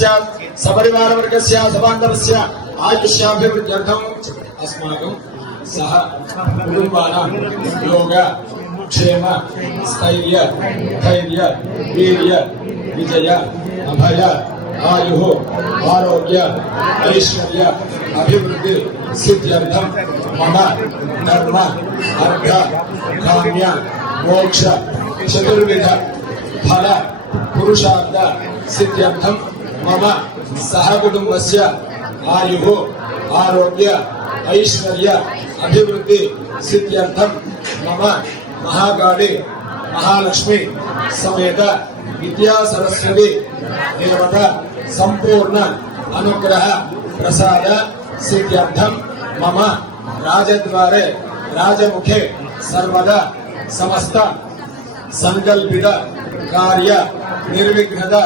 कुटुंबस्य सपरिवारवर्गस्य सबान्धवस्य आयुष्याभिवृद्ध्यर्थम् अस्माकं सह कुटुंबानां योग क्षेम स्थैर्य धैर्य वीर्य विजय अभय आयु आरोग्य ऐश्वर्य अभिवृद्धि सिद्ध्यर्थम मम धर्म अर्थ काम्य मोक्ष चतुर्विध फल पुरुषार्थ सिद्ध्यर्थम मम सहकुटुंबस्य आयु आरोग्य ऐश्वर्य अभिवृद्धि सिद्ध्यर्थम मम महाकाली महालक्ष्मी समेत विद्या सरस्वती देवता संपूर्ण अनुग्रह प्रसाद सिद्ध्यर्थम मम राजद्वारे राजमुखे सर्वदा समस्त संकल्पित कार्य निर्विघ्नता